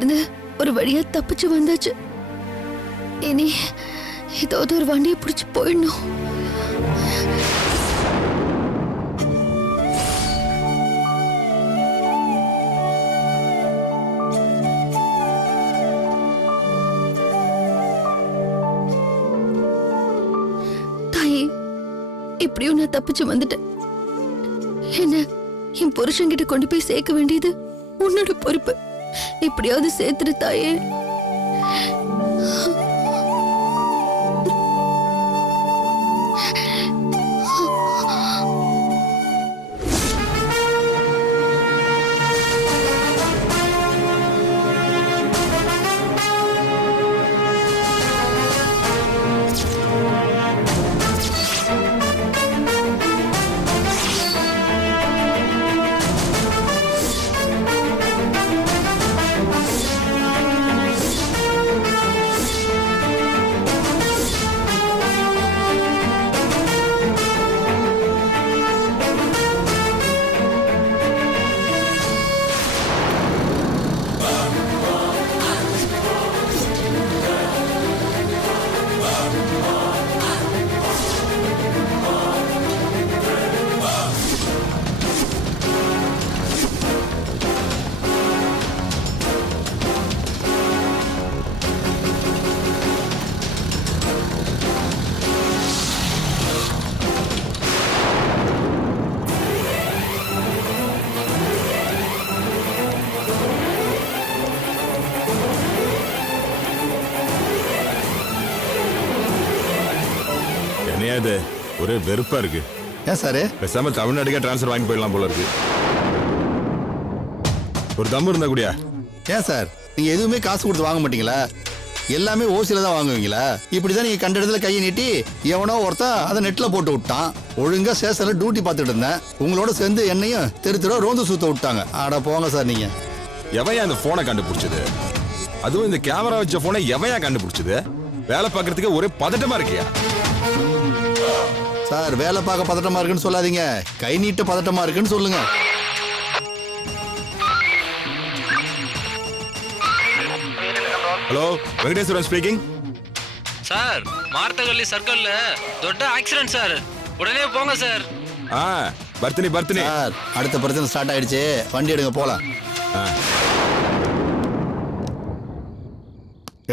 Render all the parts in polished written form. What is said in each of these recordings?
இருந்து ஒரு வழியா தப்பிச்சு வந்தாச்சு. இனி ஏதாவது ஒரு வண்டியை பிடிச்சு போயிடணும். தாயே, எப்படியும் நான் தப்பிச்சு வந்துட்டேன். என்ன என் புருஷன்கிட்ட கொண்டு போய் சேர்க்க வேண்டியது உன்னோட பொறுப்பு. எப்படியாவது சேர்த்துரு தாயே. ஒரே வெறுப்பா இருக்கு. ஏன் சார் பேசாம தமிழ்நாடுக்கே டிரான்ஸ்ஃபர் வாங்கி போயிடலாம் போல இருக்கு. ஒரு தம்பு இருந்தா கூடியா? ஏன் சார் நீங்க எதுவுமே காசு கொடுத்து வாங்க மாட்டீங்களா? எல்லாமே ஓசில தான் வாங்குவீங்களா? இப்படிதான் நீங்க கண்ட இடத்துல கையை நீட்டி எவனோ ஒருத்தன் அதை நெட்ல போட்டு விட்டான். ஒழுங்கா ஸ்டேஷன்ல டியூட்டி பார்த்துட்டு இருந்தேன். உங்களோட சேர்ந்து என்னையும் தெரு ரோந்து சுத்த விட்டாங்க. ஆட போங்க சார். நீங்க எவையா அந்த போனை கண்டுபிடிச்சது? அதுவும் இந்த கேமரா வச்ச போனை எவையா கண்டுபிடிச்சது? வேலை பார்க்கறதுக்கு ஒரே பதட்டமா இருக்கியா? சார் வேலை பார்க்க பதட்டமா இருக்குன்னு சொல்லாதீங்க, கை நீட்ட பதட்டமா இருக்குன்னு சொல்லுங்க. Hello, Venkateswaran speaking. சார், மார்த்தகல்லி சர்க்கிள்ல ದೊಡ್ಡ ஆக்சிடென்ட் சார். உடனே போங்க சார். பர்த்தினி சார், அடுத்த பிரச்சனை ஸ்டார்ட் ஆயிடுச்சு. வண்டி எடுங்க போலாம்.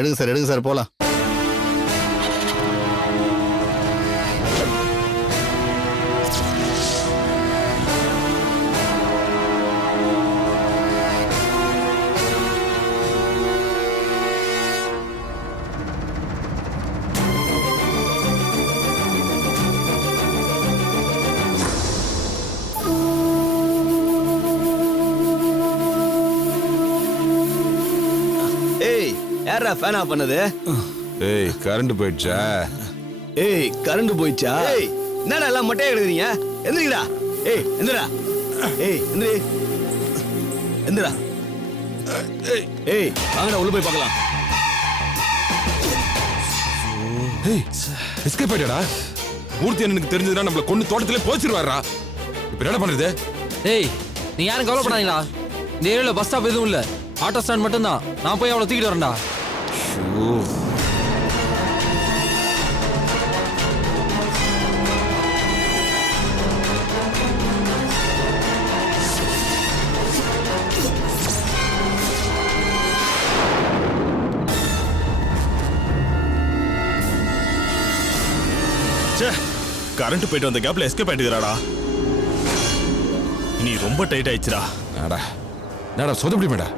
எடுங்க சார் போலாம். யாரா ஃபேன் ஆஃப் பண்ணது? ஏய், கரண்ட் போயிடுச்சா? ஏய், கரண்ட் போயிடுச்சா? ஏய், என்னடா எல்லாம் மொட்டையா எழுதுறீங்க? எந்திரிடா. ஏய், எந்திரா. ஏய், எந்திரா. ஏய், வாங்கடா உள்ள போய் பார்க்கலாம். ஏய், எஸ்கேப் ஆயிட்டடா. மூர்த்தி அண்ணனுக்கு தெரிஞ்சதுன்னா நம்மள கொன்னு தோட்டத்திலே போச்சிருவாரா. இப்போ என்ன பண்றது? ஏய், நீ யாரும் கவலைப்படாதீங்களா? இந்த ஏரியால பஸ் ஸ்டாப் எதுவும் இல்ல. ஆட்டோ ஸ்டாண்ட் மட்டும்தான். நான் போய் அவளை தூக்கிட்டு வரேன்டா. கரண்ட் போயிட்டு வந்த கேப்ல எஸ்கேப் ஆயிட்டுறாடா. நீ ரொம்ப டைட் ஆயிடுச்சுடா. நாடா சொதப்படி மேடா.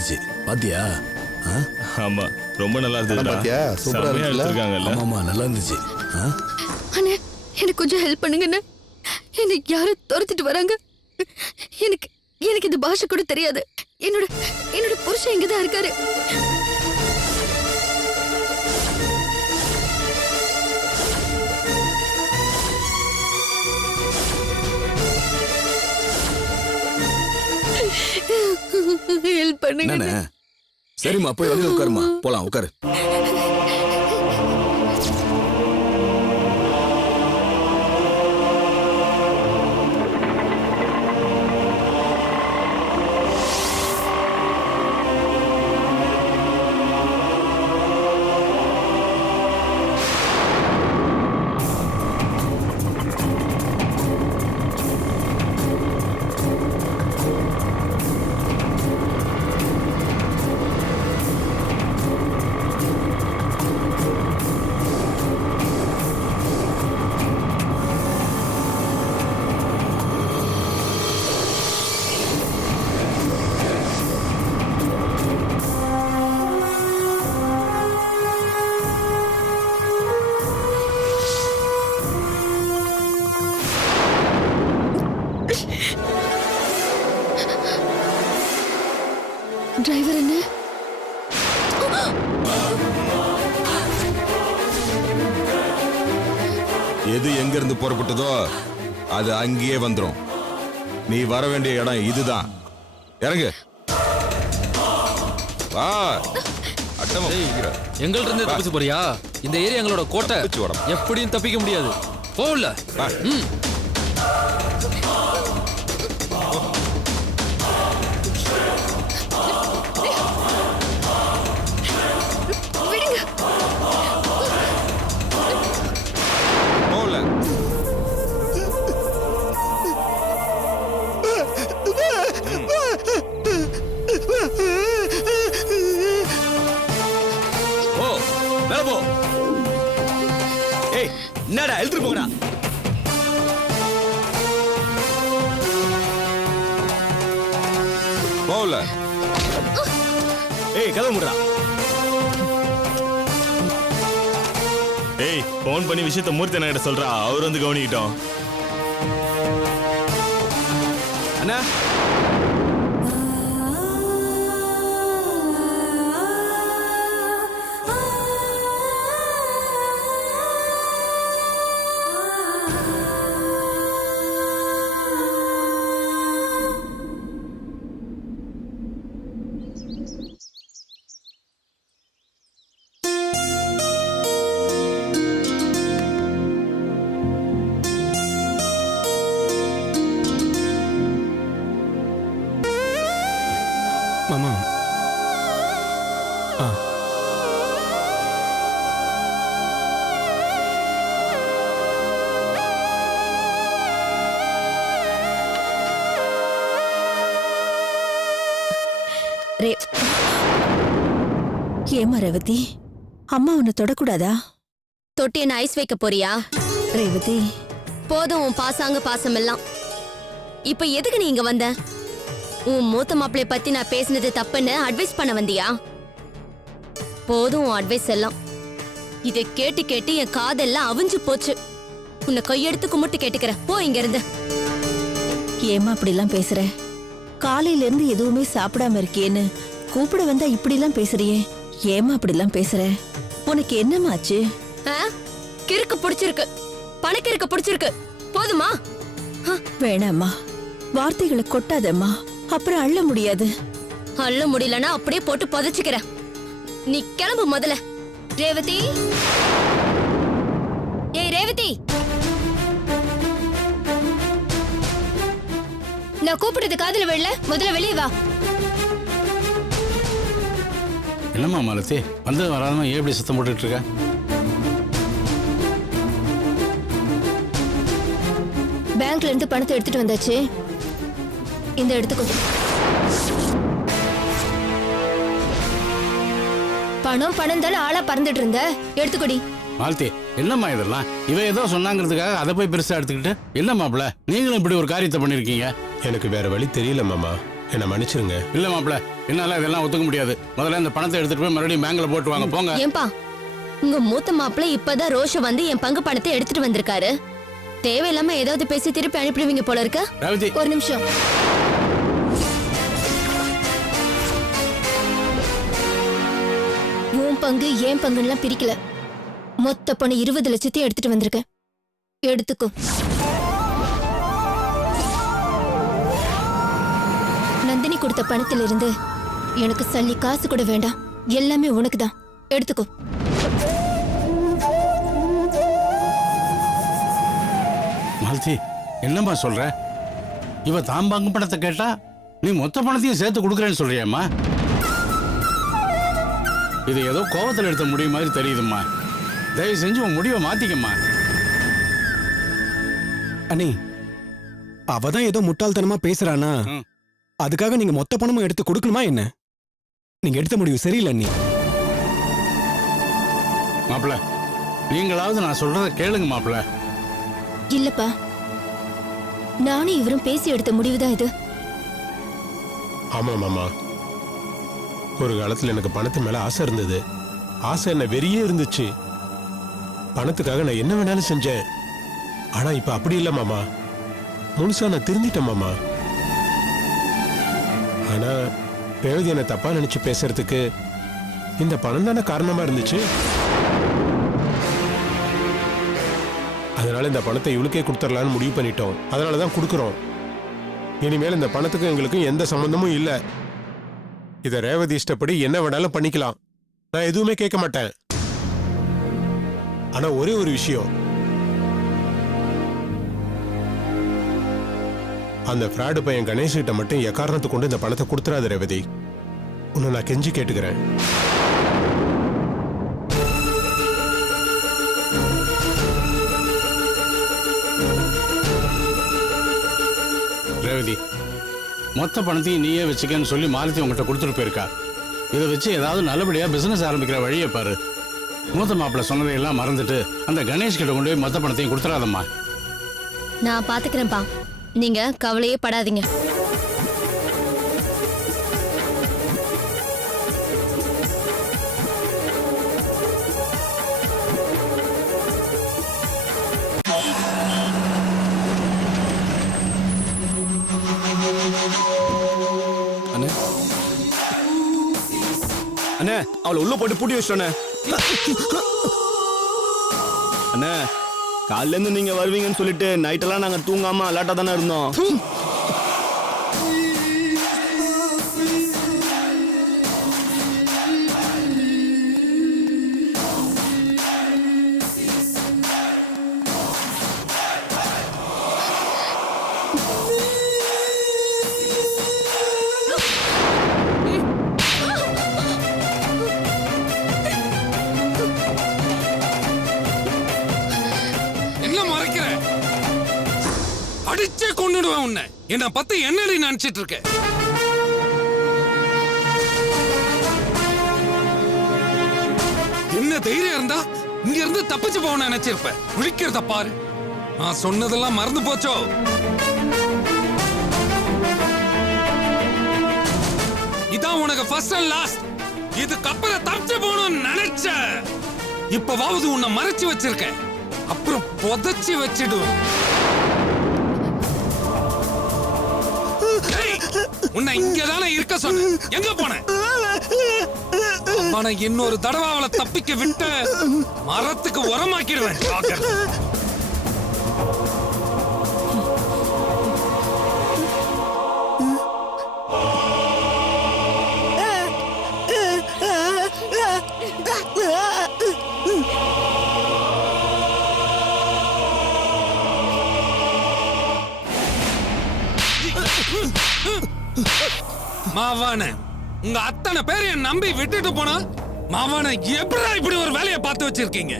இருந்துச்சு பாத்தியா? ஆமா ரொம்ப நல்லா இருந்துச்சுடா. பாத்தியா? சூப்பரா செமையா இருக்குல்ல? எடுத்திருக்காங்கல்ல. ஆமாமா நல்லா இருந்துச்சு. அண்ணே எனக்கு கொஞ்சம் ஹெல்ப் பண்ணுங்கண்ணே. எனக்கு யாரும் துரத்திட்டு வராங்க. எனக்கு எனக்கு இந்த பாஷை கூட தெரியாது. என்னோட என்னோட புருஷன் இங்கதான் இருக்காரு. ஹெல்ப் பண்ணுங்க. என்னண்ணே? சரிம்மா போய் வந்து உட்காருமா, போலாம் உட்காரு. டிரைவர் என்ன? எது எங்க இருந்து புறப்பட்டதோ அது அங்கேயே வந்துரும். நீ வர வேண்டிய இடம் இதுதான். இறங்கு. வா. அட்டமா போய்க்கிற. எங்கள்ட்ட இருந்து தப்பிச்சு போறியா? இந்த ஏரியா எங்களோட கோட்டை. தப்பிச்சு ஓடலாம். எப்படியும் தப்பிக்க முடியாது. போகல. வா. விடுங்க. போகல. ஓ மேல போ. ஏய் என்னடா எழுத்துட்டு போங்கடா. போகல. ஏய் கதவு மூடுடா. ஏய் ஃபோன் பண்ணி விஷயத்த மூர்த்தி அண்ணா கிட்ட சொல்றா, அவர் வந்து கவனிக்கிட்டோம். அண்ணா மாமா ஏமா ரேவதி, அம்மா உன்னை தொடக்கூடாதா? தொட்டி என்ன ஐஸ் வைக்க போறியா? ரேவதி, போதும் உன் பாசாங்க பாசம் எல்லாம். இப்ப எதுக்கு நீ இங்க வந்த? உன் மூத்த மாப்பிளைய பத்தி நான் பேசினது தப்புன்னு அட்வைஸ் பண்ண வந்தியா? போதும் உன் அட்வைஸ் எல்லாம். இதை கேட்டு கேட்டு என் காதெல்லாம் அவிஞ்சு போச்சு. உன்னை கையெடுத்து கும்பிட்டு கேட்டுக்கிறேன், போ இங்க இருந்து. ஏமா அப்படிலாம் பேசுற? காலையில இருந்து எதுவுமே சாப்பிடாம இருக்கியேன்னு கூப்பிட வந்தா இப்படிலாம் பேசுறியே, ஏமா அப்படிலாம் பேசுற? உனக்கு என்னமாச்சு? கிறுக்கு பிடிச்சிருக்கு, பணக்கிறுக்கு பிடிச்சிருக்கு, போதுமா? வேணாம்மா, வார்த்தைகளை கொட்டாதம்மா, அப்புறம் அள்ள முடியாது. அள்ள முடியலன்னா அப்படியே போட்டு புதைச்சுக்கிறேன். நீ கிளம்பு முதல்ல. ரேவதி, ஏய் ரேவதி, நான் கூப்பிடுறது காதுல விழல, முதல்ல வெளியே வா. என்னம்மா மாலத்தி, வந்து வராதமா ஏன் இப்படி சத்தம் போட்டுட்டு இருக்க? பேங்க்ல இருந்து பணத்தை எடுத்துட்டு வந்தாச்சு, இந்த எடுத்துக்கோ. பணம் பணம் தானே ஆளா பறந்துட்டு இருந்த, எடுத்துக்கொடி. மாலத்தி, என்னம்மா இதெல்லாம்? இவ ஏதோ சொன்னாங்கிறதுக்காக அதை போய் பெருசா எடுத்துக்கிட்டு என்ன மாப்பிள, நீங்களும் இப்படி ஒரு காரியத்தை பண்ணிருக்கீங்க? எனக்கு வேற வழி தெரியல மாமா. என்ன மன்னிச்சிருங்க. இல்ல மாப்பிள்ள, என்னால இதெல்லாம் ஒத்துக்க முடியாது. முதல்ல இந்த பணத்தை எடுத்துட்டு போய் மறுபடியும் பேங்க்ல போட்டு வாங்க போங்க. ஏன்பா உங்க மூத்த மாப்பிள்ளை இப்பதான் ரோஷ வந்து என் பங்கு பணத்தை எடுத்துட்டு வந்திருக்காரு. தேவையில்லாம ஏதாவது பேசி திருப்பி அனுப்பிடுவீங்க போல இருக்க. ரேவதி, ஒரு நிமிஷம். உன் பங்கு ஏன் பங்குலாம் பிரிக்கல. மொத்த பணம் 20 லட்சத்தையும் எடுத்துட்டு வந்திருக்கேன். எடுத்துக்கோ. நந்தினி கொடுத்த பணத்திலிருந்து எனக்கு சல்லி காசு கூட வேண்டாம். எல்லாமே உனக்கு தான். எடுத்துக்கோ. மாலதி, என்னம்மா சொல்ற? இவ தாம் பங்கு பணத்தை கேட்டா நீ மொத்த பணத்தையும் சேர்த்து கொடுக்குறேன்னு சொல்றியாம்மா? இது ஏதோ கோவத்தில் எடுத்த முடிவு மாதிரி தெரியுதும்மா. தயவு செஞ்சு உன் முடிவை மாத்திக்கம்மா. அண்ணி, அவதான் ஏதோ முட்டாள்தனமா பேசுறானா? அதுக்காக நீங்க மொத்த பணமும் எடுத்து கொடுக்கணுமா என்ன? நீங்க எடுத்த முடிவு சரியில்லை அண்ணி. மாப்பிள்ள, நீங்களாவது நான் சொல்றத கேளுங்க மாப்பிள்ள. இல்லப்பா, நானும் இவரும் பேசி எடுத்த முடிவுதான் இது. ஆமா மாமா, ஒரு காலத்துல எனக்கு பணத்து மேல ஆசை இருந்தது. ஆசை என்ன வெறியே இருந்துச்சு. பணத்துக்காக நான் என்ன வேணாலும் செஞ்சேன். ஆனா இப்ப அப்படி இல்லை மாமா. முழுசா நான் திருந்திட்டேன் மாமா. ஆனா ரேவதி என்ன தப்பா நினைச்சு பேசுறதுக்கு இந்த பணம் தானே காரணமா இருந்துச்சு. அதனால இந்த பணத்தை இவளுக்கே கொடுத்துடலான்னு முடிவு பண்ணிட்டோம். அதனாலதான் கொடுக்குறோம். இனிமேல் இந்த பணத்துக்கு எங்களுக்கு எந்த சம்பந்தமும் இல்லை. இத ரேவதி இஷ்டப்படி என்ன வேணாலும் பண்ணிக்கலாம். நான் எதுவுமே கேட்க மாட்டேன். ஆனா ஒரே ஒரு விஷயம், அந்த ஃப்ராடு பையன் கணேஷ் கிட்ட மட்டும் எக்காரணத்தை கொண்டு இந்த பணத்தை கொடுத்துறாது ரேவதி. உன்னை நான் கெஞ்சி கேட்டுக்கிறேன். ரேவதி, மொத்த பணத்தையும் நீயே வச்சுக்கன்னு சொல்லி மாலதி உங்கள்கிட்ட கொடுத்துட்டு போயிருக்கா. இதை வச்சு ஏதாவது நல்லபடியா பிசினஸ் ஆரம்பிக்கிற வழியை பாரு. மூத்த மாப்பிள்ள சொன்னதையெல்லாம் மறந்துட்டு அந்த கணேஷ் கிட்ட கொண்டு போய் மொத்த பணத்தையும் கொடுத்துறாதம்மா. நான் பாத்துக்கிறேன்ப்பா, நீங்க கவலையே படாதீங்க. அண்ணே, அவளை உள்ள போட்டு பூட்டி வச்சிட்டோண்ணே. அண்ணே, காலையில இருந்து நீங்க வருவீங்கன்னு சொல்லிட்டு நைட்டெல்லாம் நாங்க தூங்காம அலாட்டா தானே இருந்தோம். அடிச்சே கொன்னுடுவேன் உன்னை. என்ன பத்தி என்னடி நினைச்சிட்டு இருக்க? என்ன தைரியம் இருந்தா இங்க இருந்து தப்பிச்சு போக நினைச்சிருப்ப. விழிக்கிறத பாரு. நான் சொன்னதெல்லாம் மறந்து போச்சோ? இதான் உனக்கு ஃபர்ஸ்ட் அண்ட் லாஸ்ட். இதுக்கப்புறம் தப்பிச்சு போகணும்னு நினைச்ச இப்பவாவது உன்னை மறைச்சு வச்சிருக்க. அப்புறம் புதைச்சி வச்சிடும். உன்னை இங்கதானே இருக்க சொன்ன. எங்க போன? அவனை இன்னொரு தடவை அவளை தப்பிக்க விட்ட மரத்துக்கு உரமாக்கிடுவேன். மாவான உங்க அத்தனை பேர் என் நம்பி விட்டுட்டு போனா மாவான எப்படா இப்படி ஒரு வேலையை பார்த்து வச்சிருக்கீங்க?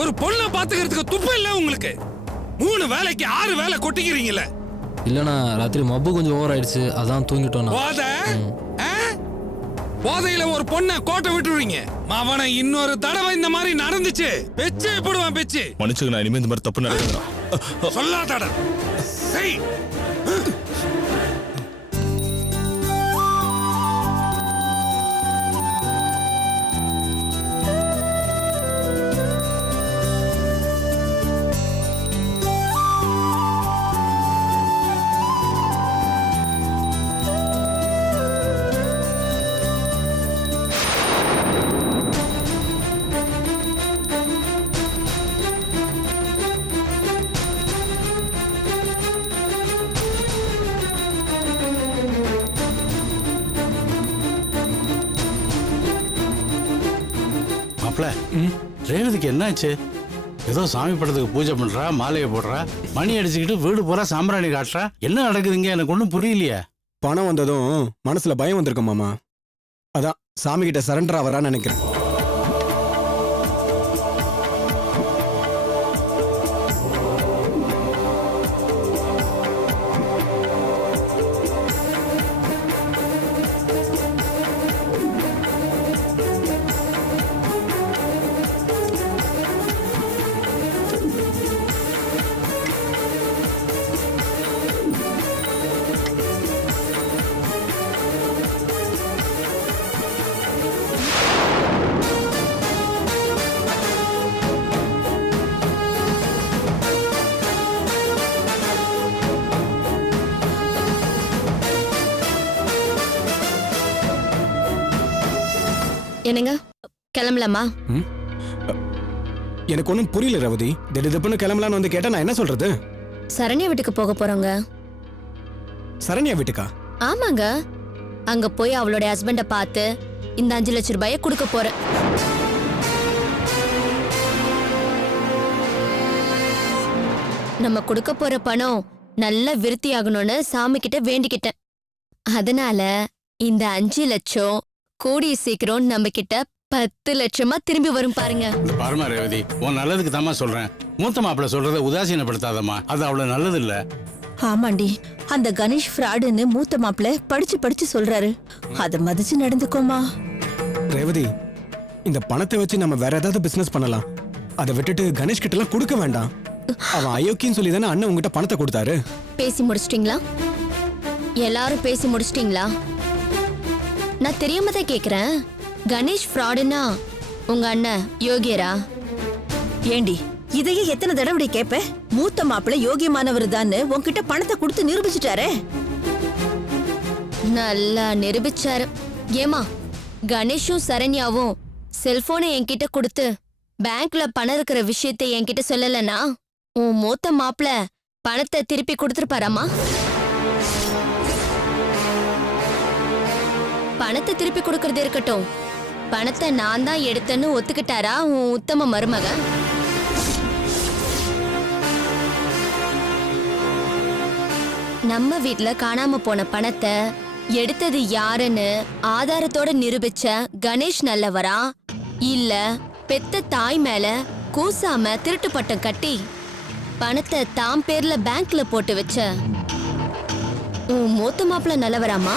ஒரு பொண்ணை பாத்துக்கிறதுக்கு துப்பு இல்ல உங்களுக்கு? 3 வேலைக்கு 6 வேலை கொட்டிக்கிறீங்களே. இல்லனா ராத்திரி மப்பு கொஞ்சம் ஓவர் ஆயிடுச்சு, அதான் தூங்கிட்டோம். போதையில ஒரு பொண்ணை கோட்டை விட்டுருவீங்க. மாவான இன்னொரு தடவை இந்த மாதிரி நடந்துச்சு பெச்சு போடுவான். பெச்சு மனுஷங்க நான் இனிமே இந்த மாதிரி தப்பு நடக்குறேன் சொல்லாதடா. மாப்பிள ரேவதிக்கு என்னாச்சு? ஏதோ சாமி படத்துக்கு பூஜை பண்றா, மாலையை போடுறா, மணி அடிச்சுக்கிட்டு வீடு பூரா சாம்பிராணி காட்டுறா. என்ன நடக்குதுங்க? எனக்கு ஒன்றும் புரியலையே. பணம் வந்ததும் மனசுல பயம் வந்திருக்கும் மாமா. அதான் சாமி கிட்ட சரண்டர் ஆவரான்னு நினைக்கிறேன். என்னங்க கிளம்பலாமா? எனக்கு ஒன்றும் புரியல ரேவதி. திடீர்னு கிளம்பலான்னு வந்து கேட்டா நான் என்ன சொல்றது? சரண்யா வீட்டுக்கு போக போறோங்க. சரண்யா வீட்டுக்கா? ஆமாங்க, அங்க போய் அவளோட ஹஸ்பண்ட பார்த்து இந்த 5 லட்சம் ரூபாயை கொடுக்க போறேன். நம்ம கொடுக்க போற பணம் நல்ல விருத்தி ஆகணும்னு சாமி கிட்ட வேண்டிக்கிட்டேன். அதனால இந்த 5 லட்சம் கூடிய சீக்கிரம் நம்ம கிட்ட 10 லட்சமா திரும்பி வரும் பாருங்க. பாருமா ரேவதி, உன் நல்லதுக்கு தாமா சொல்றேன். மூத்த மாப்பிள்ள சொல்றத உதாசீனப்படுத்தாதம்மா. அது அவ்வளவு நல்லது இல்ல. ஆமாண்டி, அந்த கணேஷ் ஃப்ராடுன்னு மூத்த மாப்பிள்ள படிச்சு படிச்சு சொல்றாரு. அத மதிச்சு நடந்துக்கோமா. ரேவதி, இந்த பணத்தை வச்சு நம்ம வேற ஏதாவது பிசினஸ் பண்ணலாம். அதை விட்டுட்டு கணேஷ் கிட்ட எல்லாம் கொடுக்க வேண்டாம். அவன் அயோக்கியன்னு சொல்லி தானே அண்ணன் உங்ககிட்ட பணத்தை கொடுத்தாரு. பேசி முடிச்சிட்டீங்களா? எல்லாரும் பேசி முடிச்சிட்டீங்களா? நான் தெரியாம தான் கேக்குறேன். கணேஷ் ஃப்ராடுனா உங்க அண்ணன் யோகியரா? ஏண்டி, இதையே எத்தனை தடவை கேப்ப? மூத்த மாப்பிள்ள யோகியமானவர் தான் உன்கிட்ட பணத்தை கொடுத்து நிரூபிச்சுட்டாரே. நல்லா நிரூபிச்சாரு. ஏமா, கணேஷும் சரண்யாவும் செல்போனை என்கிட்ட கொடுத்து பேங்க்ல பணம் இருக்கிற விஷயத்தை என்கிட்ட சொல்லலனா உன் மூத்த மாப்பிள்ள பணத்தை திருப்பி கொடுத்துருப்பாராமா? பணத்தை திருப்பி கொடுக்கறது இருக்கட்டும், பணத்தை நான் தான் எடுத்தேன்னு ஒத்துக்கிட்டாரா உன் உத்தம மருமக? நம்ம வீட்ல காணாம போன பணத்தை எடுத்தது யாருன்னு ஆதாரத்தோட நிரூபிச்ச கணேஷ் நல்லவரா, இல்ல பெத்த தாய் மேல கூசாம திருட்டு பட்டம் கட்டி பணத்தை தாம் பேர்ல பேங்க்ல போட்டு வச்ச உன் மூத்த மாப்பிள்ள நல்லவராமா?